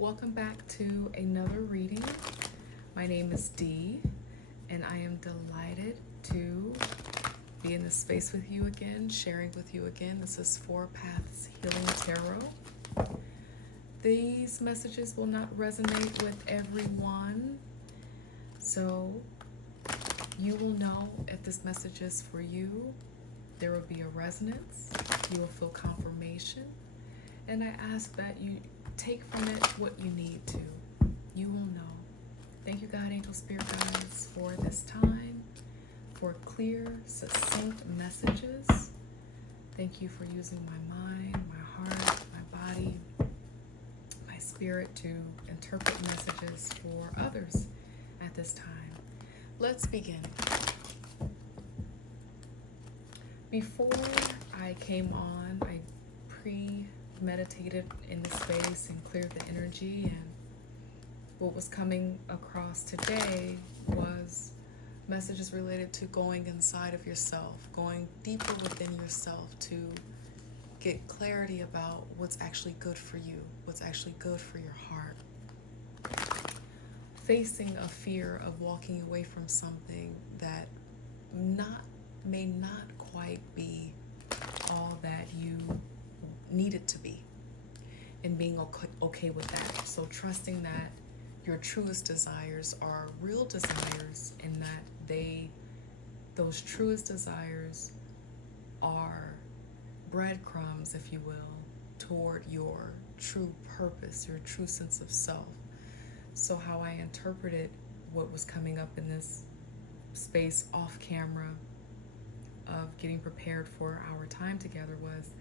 Welcome back to another reading. My name is Dee, and I am delighted to be in this space with you again, sharing with you again. This is Four Paths Healing Tarot. These messages will not resonate with everyone, so you will know if this message is for you. There will be a resonance, you will feel confirmation, and I ask that you take from it what you need to. You will know. Thank you, God, Angel, Spirit Guides, for this time, for clear, succinct messages. Thank you for using my mind, my heart, my body, my spirit to interpret messages for others at this time. Let's begin. Before I came on, I meditated in the space and cleared the energy, and what was coming across today was messages related to going inside of yourself, going deeper within yourself to get clarity about what's actually good for you, what's actually good for your heart. Facing a fear of walking away from something that may not quite be all that you need it to be, and being okay with that. So trusting that your truest desires are real desires, and that those truest desires are breadcrumbs, if you will, toward your true purpose, your true sense of self. So how I interpreted what was coming up in this space off camera of getting prepared for our time together was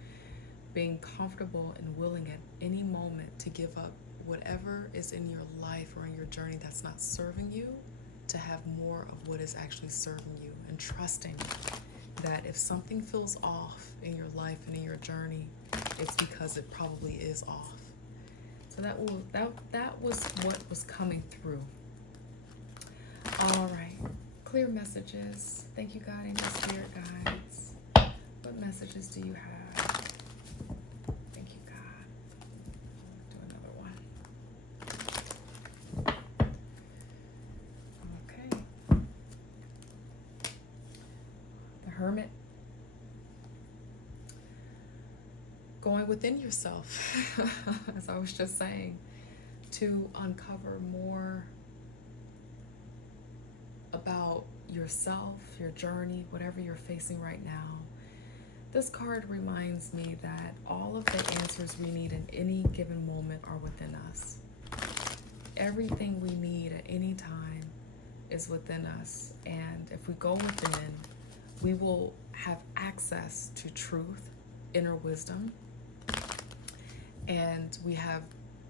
being comfortable and willing at any moment to give up whatever is in your life or in your journey that's not serving you, to have more of what is actually serving you, and trusting that if something feels off in your life and in your journey, it's because it probably is off. So that was what was coming through. All right, clear messages. Thank you, God, and your spirit guides. What messages do you have? Hermit. Going within yourself, as I was just saying, to uncover more about yourself, your journey, whatever you're facing right now. This card reminds me that all of the answers we need in any given moment are within us. Everything we need at any time is within us, and if we go within, we will have access to truth, inner wisdom, and we have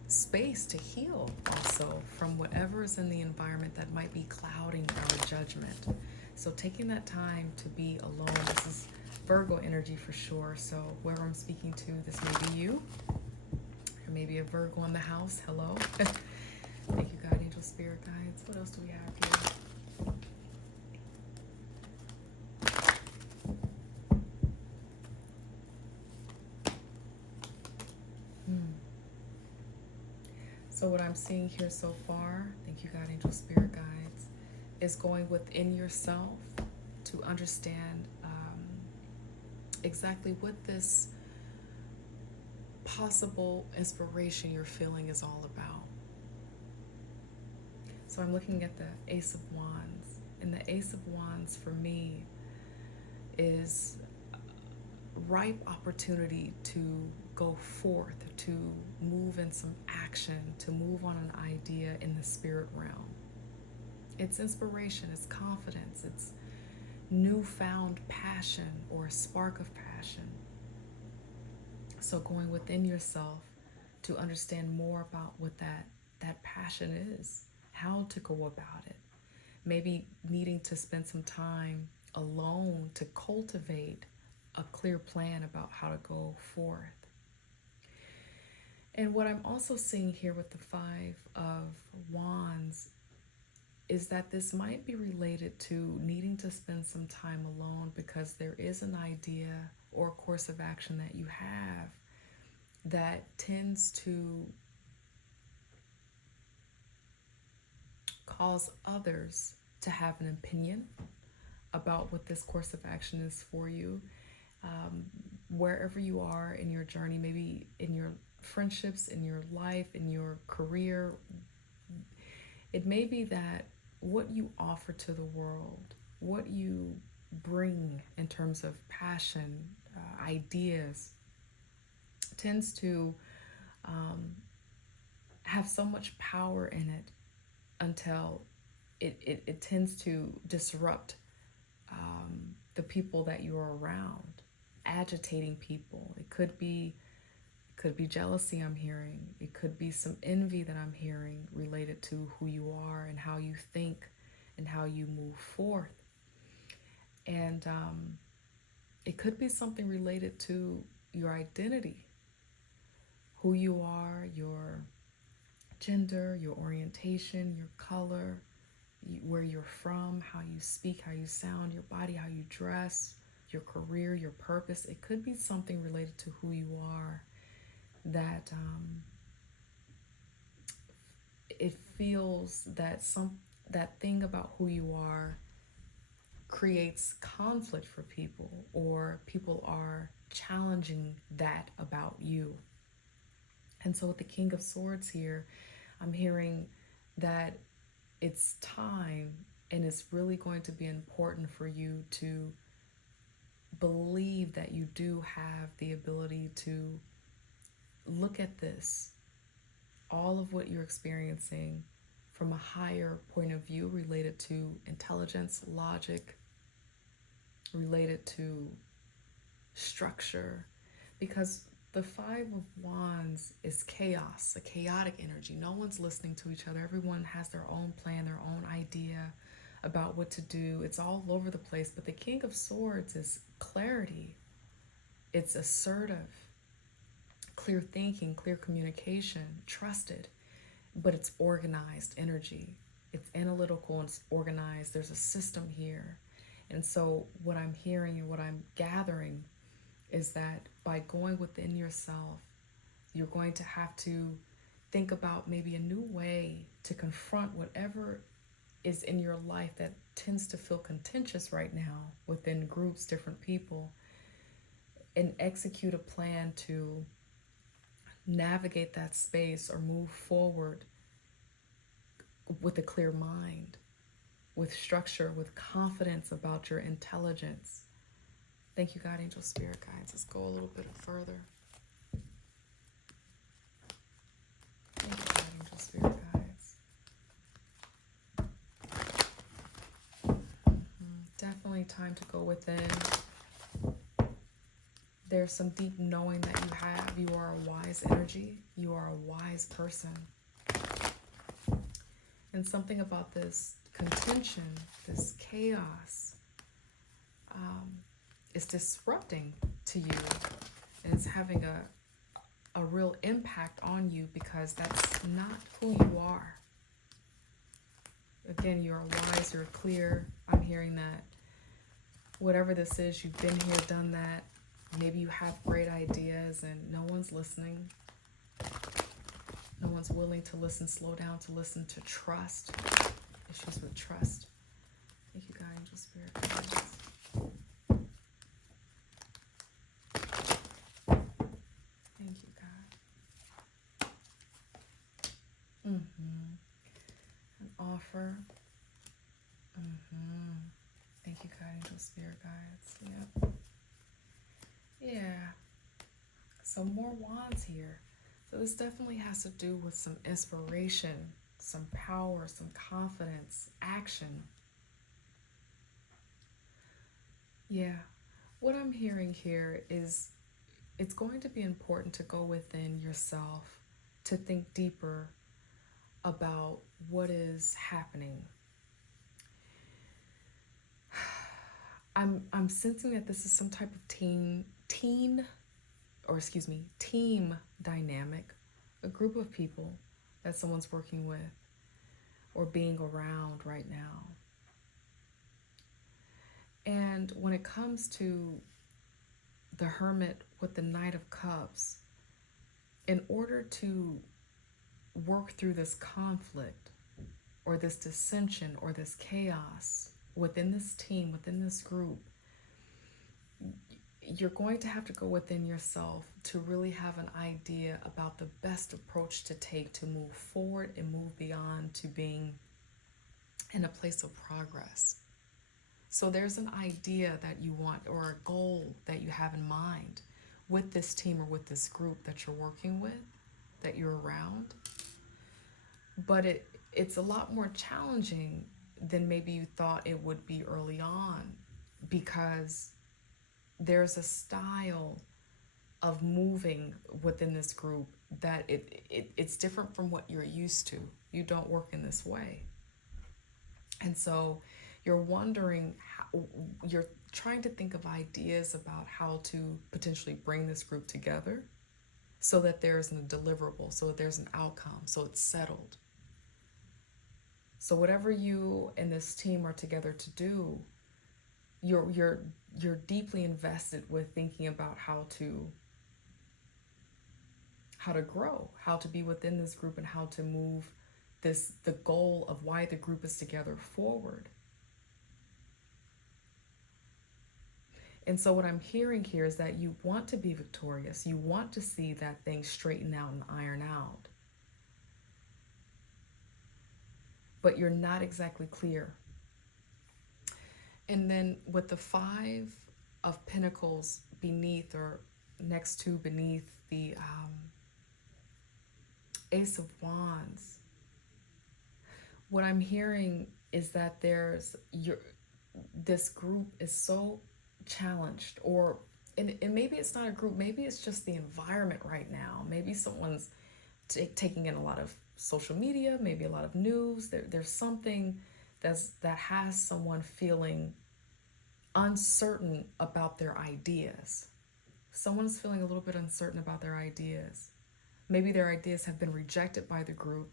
space to heal also from whatever is in the environment that might be clouding our judgment. So taking that time to be alone, this is Virgo energy for sure. So whoever I'm speaking to, this may be you. There may be a Virgo in the house. Hello. Thank you, God, angel, spirit guides. What else do we have here? So what I'm seeing here so far, thank you, God, angel, spirit guides, is going within yourself to understand exactly what this possible inspiration you're feeling is all about. So I'm looking at the Ace of Wands, and the Ace of Wands for me is ripe opportunity to go forth, to move in some action, to move on an idea in the spirit realm. It's inspiration, it's confidence, it's newfound passion or a spark of passion. So going within yourself to understand more about what that passion is, how to go about it. Maybe needing to spend some time alone to cultivate a clear plan about how to go forth. And what I'm also seeing here with the Five of Wands is that this might be related to needing to spend some time alone because there is an idea or a course of action that you have that tends to cause others to have an opinion about what this course of action is for you. Wherever you are in your journey, maybe in your friendships, in your life, in your career, it may be that what you offer to the world, what you bring in terms of passion, ideas, tends to have so much power in it until it tends to disrupt the people that you're around, agitating people. It could be jealousy I'm hearing. It could be some envy that I'm hearing related to who you are and how you think and how you move forth. And it could be something related to your identity, who you are, your gender, your orientation, your color, where you're from, how you speak, how you sound, your body, how you dress, your career, your purpose. It could be something related to who you are that it feels that that thing about who you are creates conflict for people, or people are challenging that about you. And so with the King of Swords here, I'm hearing that it's time, and it's really going to be important for you to believe that you do have the ability to look at this, all of what you're experiencing, from a higher point of view related to intelligence, logic, related to structure. Because the Five of Wands is chaos, a chaotic energy. No one's listening to each other. Everyone has their own plan, their own idea about what to do. It's all over the place. But the King of Swords is clarity. It's assertive, clear thinking, clear communication, trusted. But it's organized energy. It's analytical and it's organized. There's a system here. And so what I'm hearing and what I'm gathering is that by going within yourself, you're going to have to think about maybe a new way to confront whatever is in your life that tends to feel contentious right now within groups, different people, and execute a plan to navigate that space or move forward with a clear mind, with structure, with confidence about your intelligence. Thank you, God, Angel, Spirit Guides. Let's go a little bit further. Thank you, God, Angel, Spirit Guides. Definitely time to go within. There's some deep knowing that you have. You are a wise energy. You are a wise person. And something about this contention, this chaos, is disrupting to you, and it's having a real impact on you, because that's not who you are. Again, you're wise, you're clear. I'm hearing that whatever this is, you've been here, done that. Maybe you have great ideas and no one's listening. No one's willing to listen, slow down to listen, to trust. Issues with trust. Thank you, God, Angel, Spirit Guides. Thank you, God. An offer. Thank you, God, Angel, Spirit Guides. Yep. Yeah. So more wands here. So this definitely has to do with some inspiration, some power, some confidence, action. Yeah. What I'm hearing here is it's going to be important to go within yourself, to think deeper about what is happening. I'm sensing that this is some type of team dynamic, a group of people that someone's working with or being around right now. And when it comes to the Hermit with the Knight of Cups, in order to work through this conflict or this dissension or this chaos within this team, within this group, you're going to have to go within yourself to really have an idea about the best approach to take to move forward and move beyond to being in a place of progress. So there's an idea that you want or a goal that you have in mind with this team or with this group that you're working with, that you're around. But it's a lot more challenging than maybe you thought it would be early on, because there's a style of moving within this group that it's different from what you're used to. You don't work in this way. And so you're wondering, you're trying to think of ideas about how to potentially bring this group together so that there's a deliverable, so that there's an outcome, so it's settled. So whatever you and this team are together to do, you're deeply invested with thinking about how to grow, how to be within this group, and how to move the goal of why the group is together forward. And so what I'm hearing here is that you want to be victorious. You want to see that thing straighten out and iron out. But you're not exactly clear. And then with the 5 of Pentacles beneath or next to beneath the Ace of Wands, what I'm hearing is that this group is so challenged, and maybe it's not a group, maybe it's just the environment right now. Maybe someone's taking in a lot of social media, maybe a lot of news. There's something that has someone feeling uncertain about their ideas. Someone's feeling a little bit uncertain about their ideas. Maybe their ideas have been rejected by the group,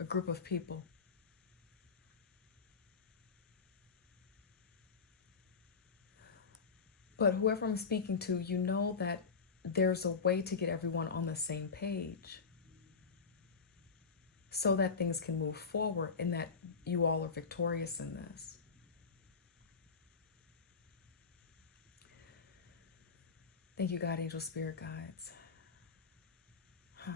a group of people. But whoever I'm speaking to, you know that there's a way to get everyone on the same page so that things can move forward and that you all are victorious in this. Thank you, God, angel, spirit guides. I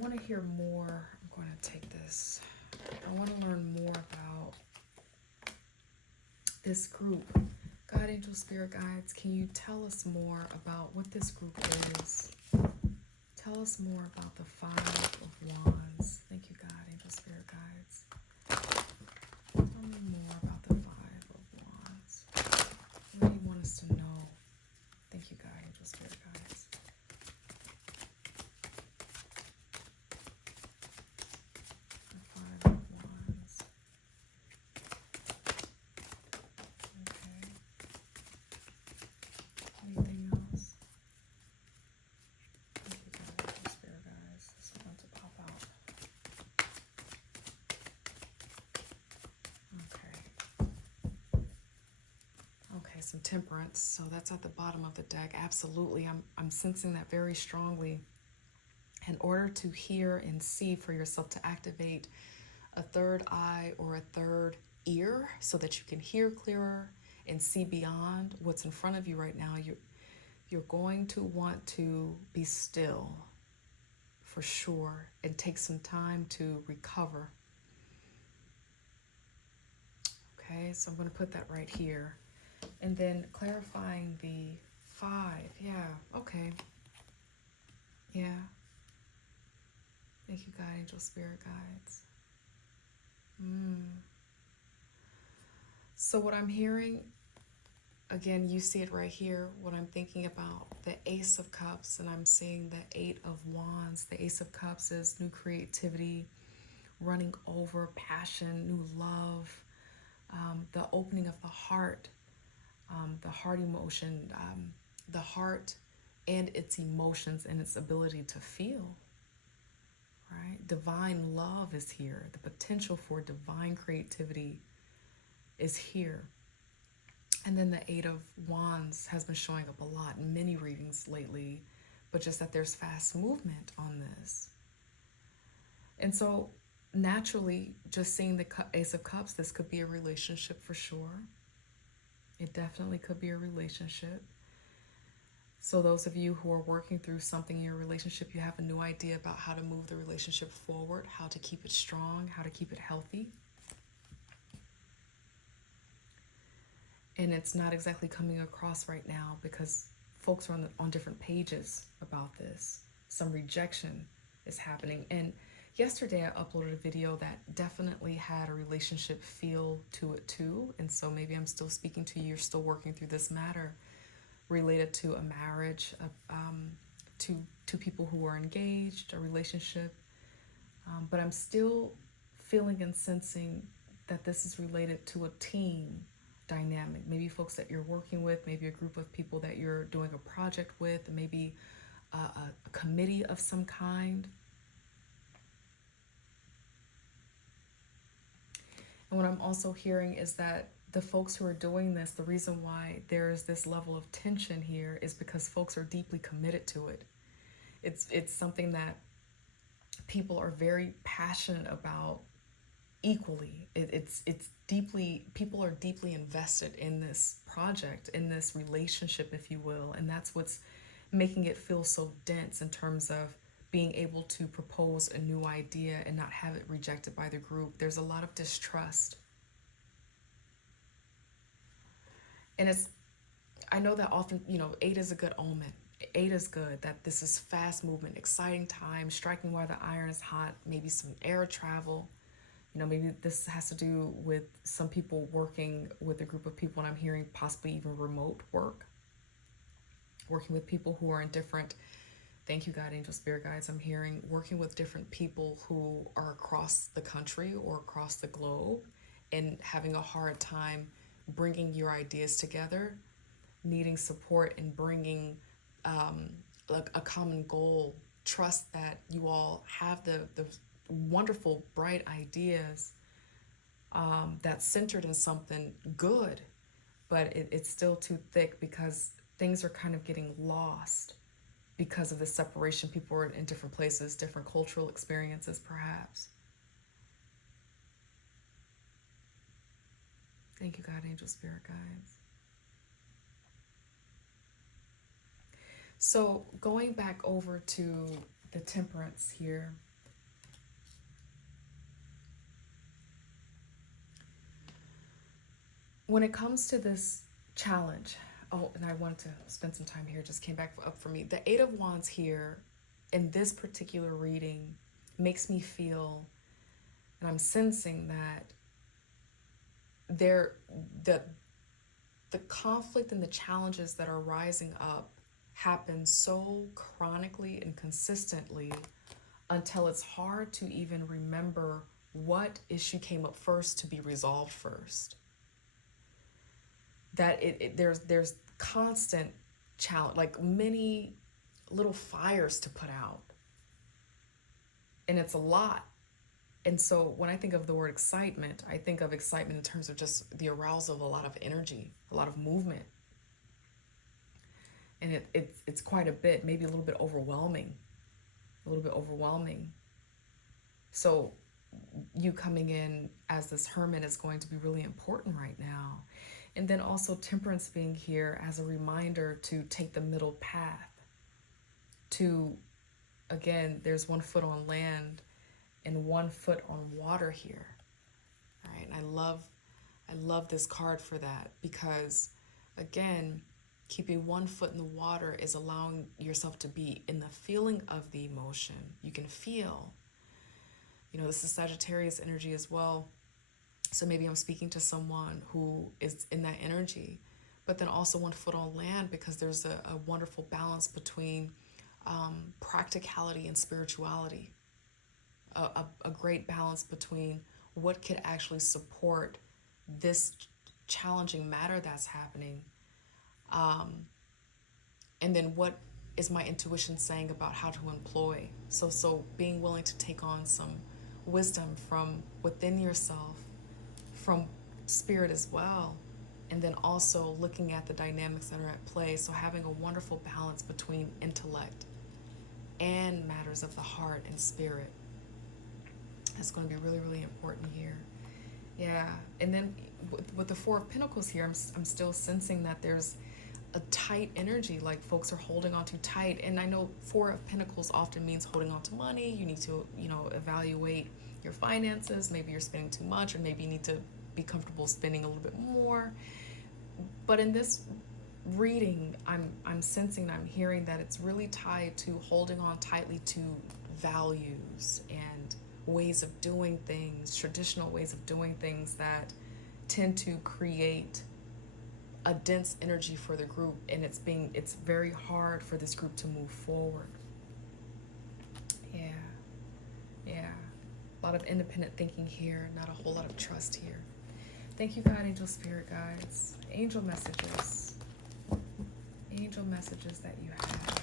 want to hear more. I'm going to take this. I want to learn more about this group. God, angel, spirit guides, can you tell us more about what this group is? Tell us more about the 5 of Wands. Thank you, God, angel, spirit guides. Tell me more about the 5 of Wands. What do you want us to know? Thank you, God, angel, spirit guides. The 5 of Wands. Okay. Anything else? Thank you, God, angel, spirit guides. This is going to pop out. Okay, some Temperance. So that's at the bottom of the deck. Absolutely. I'm sensing that very strongly. In order to hear and see for yourself, to activate a third eye or a third ear so that you can hear clearer and see beyond what's in front of you right now, you're going to want to be still for sure and take some time to recover. Okay, so I'm going to put that right here. And then clarifying the 5. Yeah, okay. Yeah. Thank you, God, angel, spirit guides. So what I'm hearing, again, you see it right here, what I'm thinking about, the Ace of Cups, and I'm seeing the 8 of Wands. The Ace of Cups is new creativity, running over, passion, new love, the opening of the heart emotion, the heart and its emotions and its ability to feel, right? Divine love is here. The potential for divine creativity is here. And then the 8 of Wands has been showing up a lot in many readings lately, but just that there's fast movement on this. And so naturally, just seeing the Ace of Cups, this could be a relationship for sure. It definitely could be a relationship. So those of you who are working through something in your relationship, you have a new idea about how to move the relationship forward, how to keep it strong, how to keep it healthy. And it's not exactly coming across right now because folks are on different pages about this. Some rejection is happening. And yesterday I uploaded a video that definitely had a relationship feel to it too. And so maybe I'm still speaking to you, you're still working through this matter related to a marriage, to people who are engaged, a relationship. But I'm still feeling and sensing that this is related to a team dynamic. Maybe folks that you're working with, maybe a group of people that you're doing a project with, maybe a committee of some kind. And what I'm also hearing is that the folks who are doing this, the reason why there is this level of tension here is because folks are deeply committed to it. It's something that people are very passionate about equally. It's deeply, people are deeply invested in this project, in this relationship, if you will, and that's what's making it feel so dense in terms of being able to propose a new idea and not have it rejected by the group. There's a lot of distrust. And I know that often, 8 is a good omen. 8 is good, that this is fast movement, exciting time, striking while the iron is hot, maybe some air travel. Maybe this has to do with some people working with a group of people, and I'm hearing possibly even remote work, working with people who are in different, thank you, God, angel, spirit guides, I'm hearing working with different people who are across the country or across the globe and having a hard time bringing your ideas together, needing support and bringing like a common goal. Trust that you all have the wonderful, bright ideas that's centered in something good, but it's still too thick because things are kind of getting lost because of the separation. People are in different places, different cultural experiences, perhaps. Thank you, God, angel, spirit guides. So going back over to the temperance here, when it comes to this challenge, and I wanted to spend some time here, just came back up for me. The 8 of Wands here in this particular reading makes me feel, and I'm sensing that the conflict and the challenges that are rising up happen so chronically and consistently until it's hard to even remember what issue came up first to be resolved first. That there's constant challenge, like many little fires to put out, and it's a lot. And so when I think of the word excitement, I think of excitement in terms of just the arousal of a lot of energy, a lot of movement. And it's quite a bit, maybe a little bit overwhelming. So you coming in as this hermit is going to be really important right now. And then also temperance being here as a reminder to take the middle path. To, again, there's 1 foot on land and 1 foot on water here. All right, and I love this card for that because, again, keeping 1 foot in the water is allowing yourself to be in the feeling of the emotion. You can feel, this is Sagittarius energy as well. So maybe I'm speaking to someone who is in that energy, but then also 1 foot on land because there's a wonderful balance between practicality and spirituality. A great balance between what could actually support this challenging matter that's happening, and then what is my intuition saying about how to employ. So being willing to take on some wisdom from within yourself, from spirit as well, and then also looking at the dynamics that are at play. So having a wonderful balance between intellect and matters of the heart and spirit. That's going to be really, really important here. Yeah. And then with the Four of Pentacles here, I'm still sensing that there's a tight energy, like folks are holding on too tight. And I know Four of Pentacles often means holding on to money. You need to, evaluate your finances. Maybe you're spending too much, or maybe you need to be comfortable spending a little bit more. But in this reading, I'm sensing, I'm hearing that it's really tied to holding on tightly to values and ways of doing things, traditional ways of doing things that tend to create a dense energy for the group, and it's very hard for this group to move forward. Yeah. A lot of independent thinking here, not a whole lot of trust here. Thank you, God, angel, spirit guides, angel messages that you have.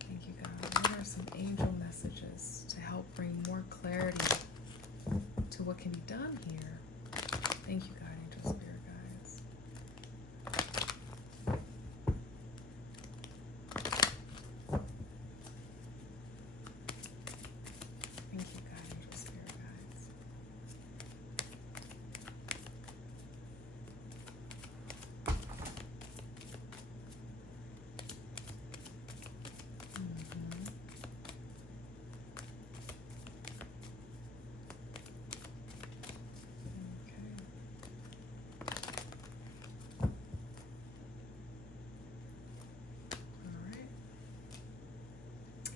Thank you, God. What are some angel messages to help bring more clarity to what can be done here? Thank you, God, angel, spirit guides. Thank you, God, angel, spirit guides.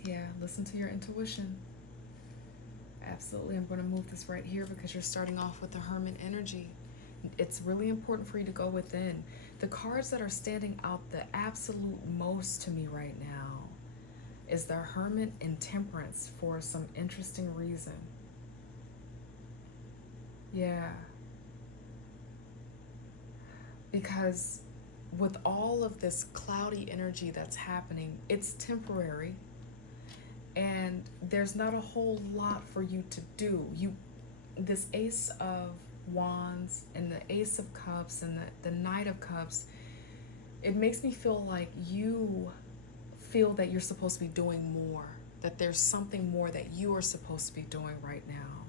Yeah, listen to your intuition. Absolutely. I'm going to move this right here because you're starting off with the Hermit energy. It's really important for you to go within. The cards that are standing out the absolute most to me right now is the Hermit and Temperance for some interesting reason. Yeah. Because with all of this cloudy energy that's happening, it's temporary. And there's not a whole lot for you to do. This Ace of Wands and the Ace of Cups and the Knight of Cups, it makes me feel like you feel that you're supposed to be doing more, that there's something more that you are supposed to be doing right now.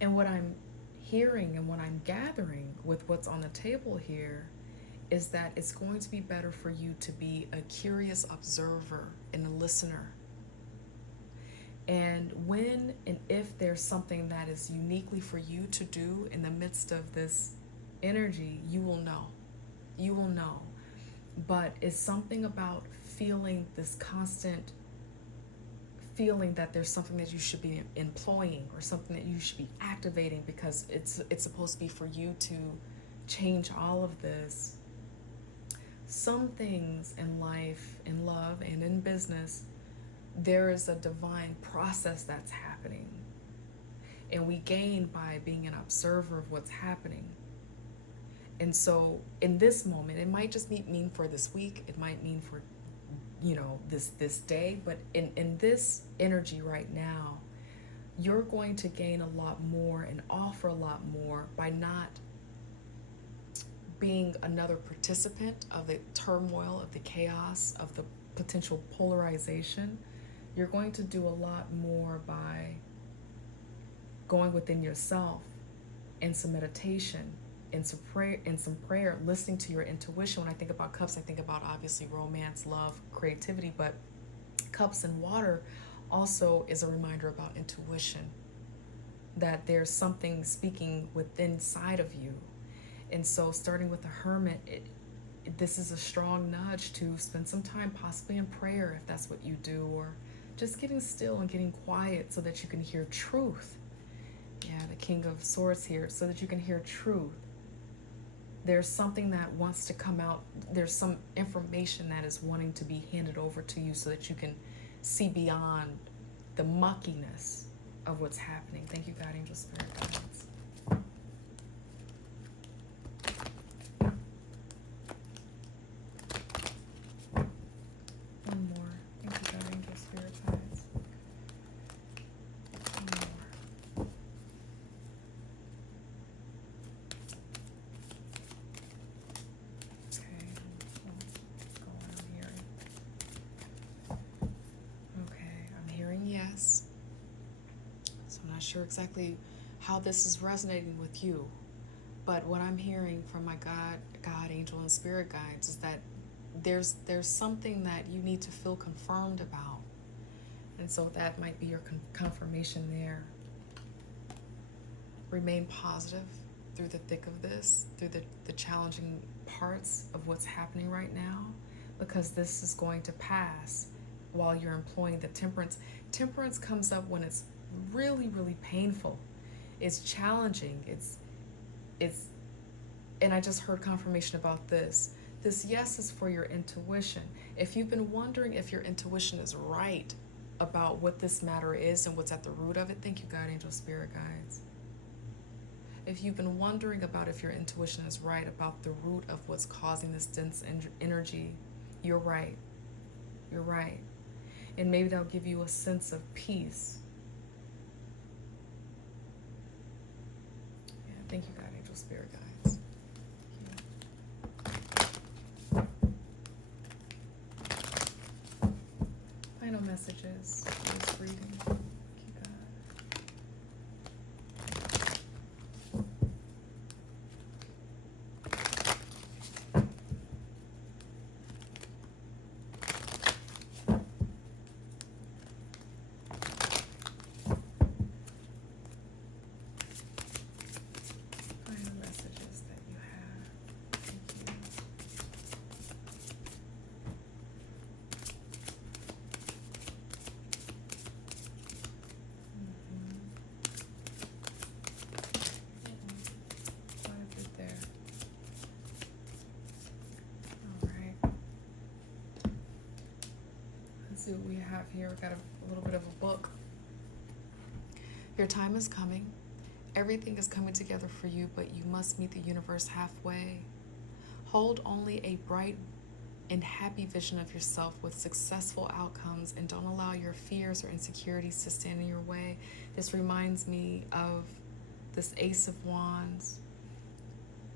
And what I'm hearing and what I'm gathering with what's on the table here is that it's going to be better for you to be a curious observer and a listener. And when and if there's something that is uniquely for you to do in the midst of this energy, you will know. You will know. But it's something about feeling this constant feeling that there's something that you should be employing or something that you should be activating, because it's supposed to be for you to change all of this. Some things in life, in love, and in business, there is a divine process that's happening. And we gain by being an observer of what's happening. And so in this moment, it might just mean for this week, it might mean for, this day, but in this energy right now, you're going to gain a lot more and offer a lot more by not being another participant of the turmoil, of the chaos, of the potential polarization. You're going to do a lot more by going within yourself and some meditation and some prayer, listening to your intuition. When I think about cups, I think about obviously romance, love, creativity, but cups and water also is a reminder about intuition, that there's something speaking within inside of you. And so starting with the Hermit, this is a strong nudge to spend some time possibly in prayer if that's what you do, or just getting still and getting quiet so that you can hear truth. Yeah, the King of Swords here, so that you can hear truth. There's something that wants to come out. There's some information that is wanting to be handed over to you so that you can see beyond the muckiness of what's happening. Thank you, God, angel, spirit guides. One more. Thank you, God, angel, spirit guides. One more. Okay, what's going on here? Okay, I'm hearing sure exactly how this is resonating with you. But what I'm hearing from my God, angel, and spirit guides is that there's something that you need to feel confirmed about. And so that might be your confirmation there. Remain positive through the thick of this, through the challenging parts of what's happening right now, because this is going to pass while you're employing the temperance. Temperance comes up when it's really, really painful. It's challenging. It's and I just heard confirmation about this. This yes is for your intuition. If you've been wondering if your intuition is right about what this matter is and what's at the root of it, thank you, God, angel, spirit guides. If you've been wondering about if your intuition is right about the root of what's causing this dense energy, you're right. You're right. And maybe that'll give you a sense of peace. Yeah, thank you, God, angel, spirit guides. Final messages for this reading. Thank you, God. Final messages that you have. Thank you. Quite a bit there. All right. Let's see what we have here. We've got a little bit of a book. Your time is coming. Everything is coming together for you, but you must meet the universe halfway. Hold only a bright and happy vision of yourself with successful outcomes, and don't allow your fears or insecurities to stand in your way. This reminds me of this Ace of Wands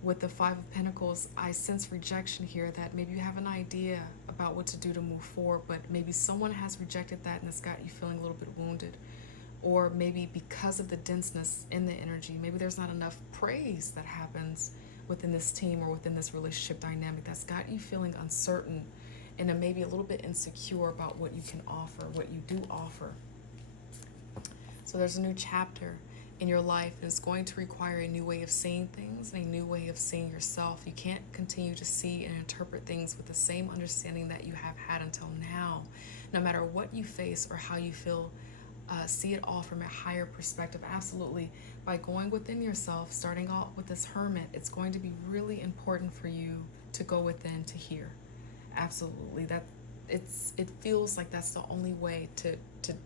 with the Five of Pentacles. I sense rejection here, that maybe you have an idea about what to do to move forward, but maybe someone has rejected that and it's got you feeling a little bit wounded. Or maybe because of the denseness in the energy, maybe there's not enough praise that happens within this team or within this relationship dynamic that's got you feeling uncertain and then maybe a little bit insecure about what you can offer, what you do offer. So there's a new chapter in your life, and it's going to require a new way of seeing things and a new way of seeing yourself. You can't continue to see and interpret things with the same understanding that you have had until now. No matter what you face or how you feel, see it all from a higher perspective. Absolutely. By going within yourself, starting out with this hermit, it's going to be really important for you to go within to hear. Absolutely. It feels like that's the only way to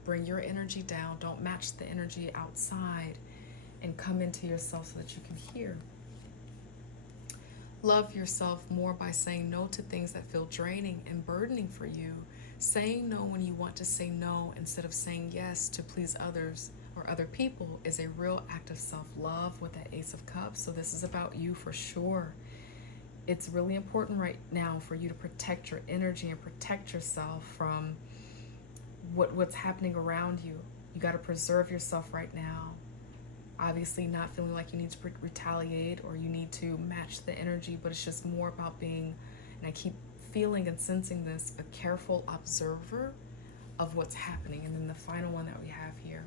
bring your energy down. Don't match the energy outside and come into yourself so that you can hear. Love yourself more by saying no to things that feel draining and burdening for you. Saying no when you want to say no instead of saying yes to please others or other people is a real act of self-love with that Ace of Cups. So this is about you for sure. It's really important right now for you to protect your energy and protect yourself from what's happening around you. You got to preserve yourself right now. Obviously not feeling like you need to retaliate or you need to match the energy, but it's just more about being, and I keep feeling and sensing this, a careful observer of what's happening. And then the final one that we have here.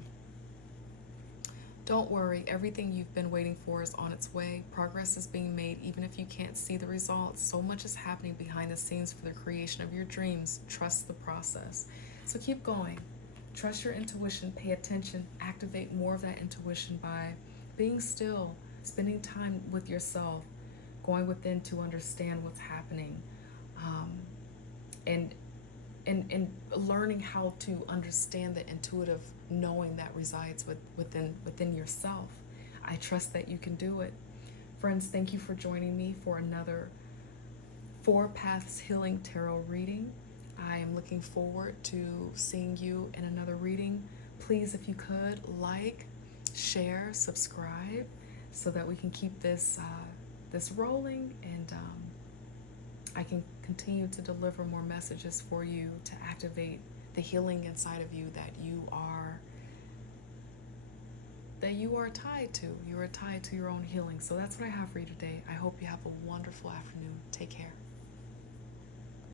Don't worry, everything you've been waiting for is on its way. Progress is being made even if you can't see the results. So much is happening behind the scenes for the creation of your dreams. Trust the process. So keep going. Trust your intuition, pay attention, activate more of that intuition by being still, spending time with yourself, going within to understand what's happening, and learning how to understand the intuitive knowing that resides within yourself. I trust that you can do it. Friends, thank you for joining me for another Four Paths Healing Tarot reading. I am looking forward to seeing you in another reading. Please, if you could, like, share, subscribe, so that we can keep this rolling, and I can continue to deliver more messages for you to activate the healing inside of you that you are that you are tied to. You are tied to your own healing. So that's what I have for you today. I hope you have a wonderful afternoon. Take care.